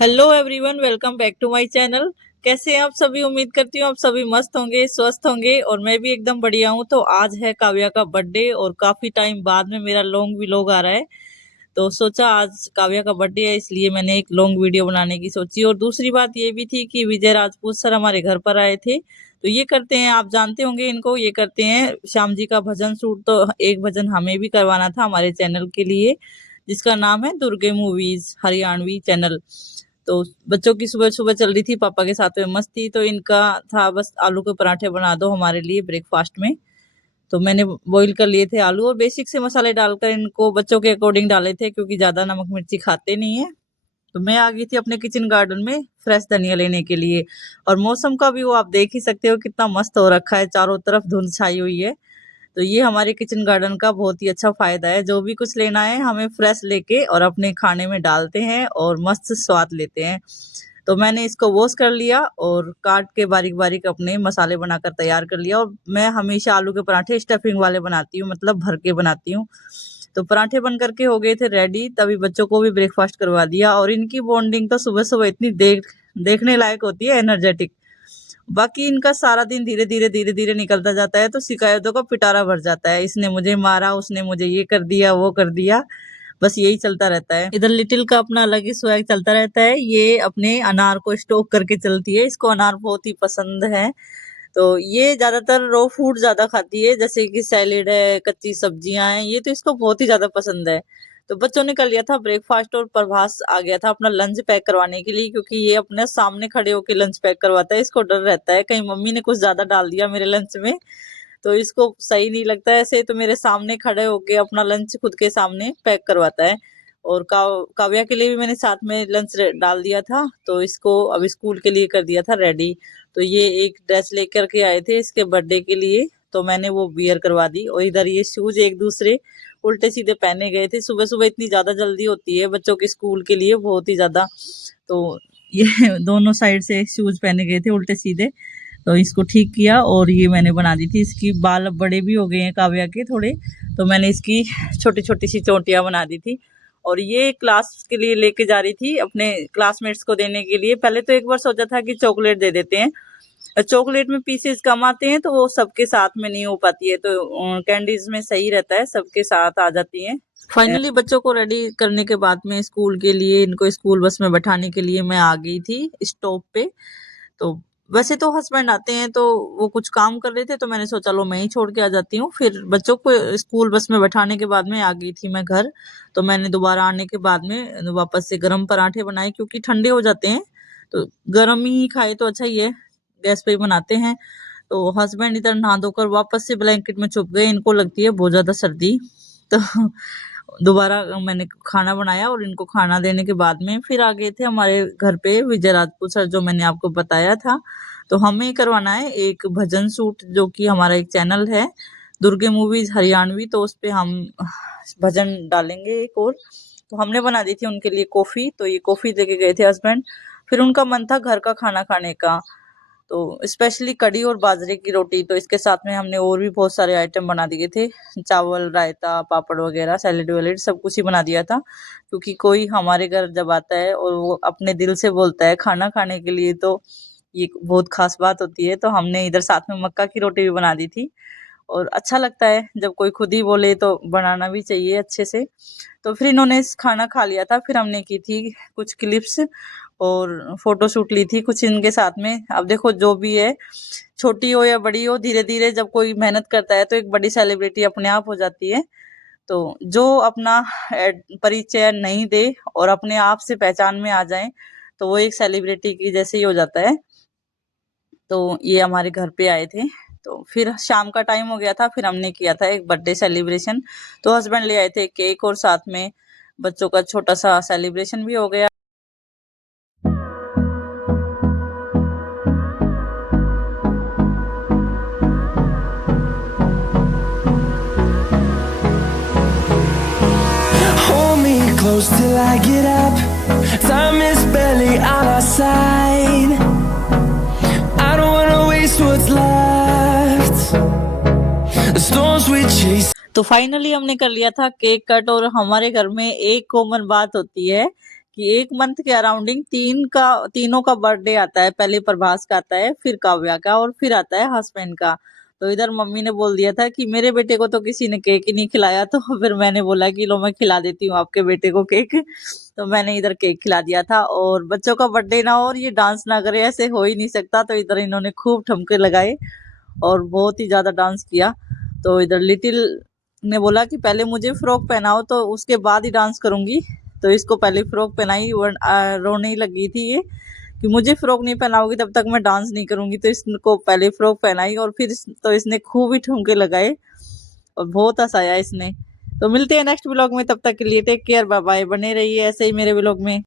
Hello everyone, welcome back to my channel. कैसे हैं आप सभी? उम्मीद करती हूँ आप सभी मस्त होंगे, स्वस्थ होंगे और मैं भी एकदम बढ़िया हूँ। तो आज है काव्या का बर्थडे और काफी टाइम बाद में मेरा लॉन्ग व्लॉग आ रहा है। तो सोचा आज काव्या का बर्थडे है, इसलिए मैंने एक लॉन्ग वीडियो बनाने की सोची। और दूसरी बात ये भी थी कि विजय राजपूत सर हमारे घर पर आए थे। तो ये करते हैं, आप जानते होंगे इनको, ये करते हैं श्याम जी का भजन शूट। तो एक भजन हमें भी करवाना था हमारे चैनल के लिए, जिसका नाम है दुर्गे मूवीज हरियाणवी चैनल। तो बच्चों की सुबह सुबह चल रही थी, पापा के साथ में मस्ती। तो इनका था बस आलू के पराठे बना दो हमारे लिए ब्रेकफास्ट में। तो मैंने बॉईल कर लिए थे आलू और बेसिक से मसाले डालकर इनको बच्चों के अकॉर्डिंग डाले थे, क्योंकि ज्यादा नमक मिर्ची खाते नहीं है। तो मैं आ गई थी अपने किचन गार्डन में फ्रेश धनिया लेने के लिए। और मौसम का भी वो आप देख ही सकते हो कितना मस्त हो रखा है, चारों तरफ धुंध छाई हुई है। तो ये हमारे किचन गार्डन का बहुत ही अच्छा फायदा है, जो भी कुछ लेना है हमें फ्रेश लेके और अपने खाने में डालते हैं और मस्त स्वाद लेते हैं। तो मैंने इसको वॉश कर लिया और काट के बारीक बारीक अपने मसाले बनाकर तैयार कर लिया। और मैं हमेशा आलू के पराठे स्टफिंग वाले बनाती हूँ, मतलब भर के बनाती हूँ। तो पराठे बन करके हो गए थे रेडी, तभी बच्चों को भी ब्रेकफास्ट करवा दिया। और इनकी बॉन्डिंग तो सुबह सुबह इतनी देखने लायक होती है, एनर्जेटिक। बाकी इनका सारा दिन धीरे धीरे निकलता जाता है, तो शिकायतों का पिटारा भर जाता है। इसने मुझे मारा, उसने मुझे ये कर दिया, वो कर दिया, बस यही चलता रहता है। इधर लिटिल का अपना अलग ही स्वैग चलता रहता है। ये अपने अनार को स्टॉक करके चलती है, इसको अनार बहुत ही पसंद है। तो ये ज्यादातर रो फूड ज्यादा खाती है, जैसे कि सैलेड है, कच्ची सब्जियां हैं, ये तो इसको बहुत ही ज्यादा पसंद है। तो बच्चों ने कर लिया था ब्रेकफास्ट और प्रभास आ गया था अपना लंच पैक करवाने के लिए, क्योंकि ये अपने सामने खड़े होकर लंच पैक करवाता है। इसको डर रहता है कहीं मम्मी ने कुछ ज्यादा डाल दिया मेरे लंच में, तो इसको सही नहीं लगता है ऐसे। तो मेरे सामने खड़े होके अपना लंच खुद के सामने पैक करवाता है। और काव्या के लिए भी मैंने साथ में लंच डाल दिया था, तो इसको अब स्कूल के लिए कर दिया था रेडी। तो ये एक ड्रेस लेकर के आए थे इसके बर्थडे के लिए, तो मैंने वो वियर करवा दी। और इधर ये शूज एक दूसरे उल्टे सीधे पहने गए थे। सुबह सुबह इतनी ज्यादा जल्दी होती है बच्चों के स्कूल के लिए, बहुत ही ज्यादा। तो ये दोनों साइड से शूज पहने गए थे उल्टे सीधे। तो इसको ठीक किया और ये मैंने बना दी थी। इसकी बाल अब बड़े भी हो गए हैं काव्या के थोड़े, तो मैंने इसकी छोटी छोटी सी चोटियां बना दी थी। और ये क्लास के लिए लेके जा रही थी अपने क्लासमेट्स को देने के लिए। पहले तो एक बार सोचा था कि चॉकलेट दे देते हैं, चॉकलेट में पीसेस कम आते हैं तो वो सबके साथ में नहीं हो पाती है। तो कैंडीज में सही रहता है, सबके साथ आ जाती है। फाइनली बच्चों को रेडी करने के बाद में स्कूल के लिए, इनको स्कूल बस में बैठाने के लिए मैं आ गई थी स्टॉप पे। तो वैसे तो हस्बैंड आते हैं, तो वो कुछ काम कर रहे थे, तो मैंने सोचा लो मैं ही छोड़ के आ जाती हूँ। फिर बच्चों को स्कूल बस में बैठाने के बाद में आ गई थी मैं घर। तो मैंने दोबारा आने के बाद में वापस से गरम पराठे बनाए, क्योंकि ठंडे हो जाते हैं तो गरम ही खाए तो अच्छा ही है, गैस पे ही बनाते हैं। तो हस्बैंड इधर नहा धोकर वापस से ब्लैंकेट में छुप गए, इनको लगती है बहुत ज्यादा सर्दी। तो दोबारा मैंने खाना बनाया और इनको खाना देने के बाद में फिर आ गए थे हमारे घर पे विजय राजपूत सर, जो मैंने आपको बताया था। तो हमें करवाना है एक भजन शूट, जो कि हमारा एक चैनल है दुर्गे मूवीज हरियाणवी, तो उस पे हम भजन डालेंगे एक और। तो हमने बना दी थी उनके लिए कॉफी, तो ये कॉफी लेके गए थे हस्बैंड। फिर उनका मन था घर का खाना खाने का, तो स्पेशली कड़ी और बाजरे की रोटी। तो इसके साथ में हमने और भी बहुत सारे आइटम बना दिए थे, चावल, रायता, पापड़ वगैरह, सैलेड वैलेड सब कुछ ही बना दिया था। क्योंकि कोई हमारे घर जब आता है और वो अपने दिल से बोलता है खाना खाने के लिए, तो ये बहुत खास बात होती है। तो हमने इधर साथ में मक्का की रोटी भी बना दी थी। और अच्छा लगता है जब कोई खुद ही बोले, तो बनाना भी चाहिए अच्छे से। तो फिर इन्होंने खाना खा लिया था, फिर हमने की थी कुछ क्लिप्स और फोटो शूट ली थी कुछ इनके साथ में। अब देखो जो भी है, छोटी हो या बड़ी हो, धीरे धीरे जब कोई मेहनत करता है तो एक बड़ी सेलिब्रिटी अपने आप हो जाती है। तो जो अपना परिचय नहीं दे और अपने आप से पहचान में आ जाए, तो वो एक सेलिब्रिटी की जैसे ही हो जाता है। तो ये हमारे घर पे आए थे, तो फिर शाम का टाइम हो गया था, फिर हमने किया था एक बर्थडे सेलिब्रेशन। तो हस्बैंड ले आए थे केक और साथ में बच्चों का छोटा सा सेलिब्रेशन भी हो गया। Hold me close till I get up. Time is barely on our side. I don't wanna waste what's left. The storms we chase. तो फाइनली हमने कर लिया था केक कट। और हमारे घर में एक कॉमन बात होती है कि 1 मंथ के अराउंडिंग तीनों का बर्थडे आता है। पहले प्रभास का आता है, फिर काव्या का और फिर आता है हस्बैंड का। तो इधर मम्मी ने बोल दिया था कि मेरे बेटे को तो किसी ने केक ही नहीं खिलाया, तो फिर मैंने बोला कि लो मैं खिला देती हूँ आपके बेटे को केक। तो मैंने इधर केक खिला दिया था। और बच्चों का बर्थडे ना हो और ये डांस ना करे, ऐसे हो ही नहीं सकता। तो इधर इन्होंने खूब ठुमके लगाए और बहुत ही ज्यादा डांस किया। तो इधर लिटिल ने बोला कि पहले मुझे फ्रॉक पहनाओ तो उसके बाद ही डांस करूंगी। तो इसको पहले फ्रॉक पहनाई, रोने ही लगी थी ये कि मुझे फ्रॉक नहीं पहनाओगी तब तक मैं डांस नहीं करूंगी। तो इसको पहले फ्रॉक पहनाई और फिर तो इसने खूब ही ठुमके लगाए और बहुत हंसाया इसने। तो मिलते हैं नेक्स्ट व्लॉग में, तब तक के लिए टेक केयर, बाय बाय। बने रहिए ऐसे ही मेरे व्लॉग में।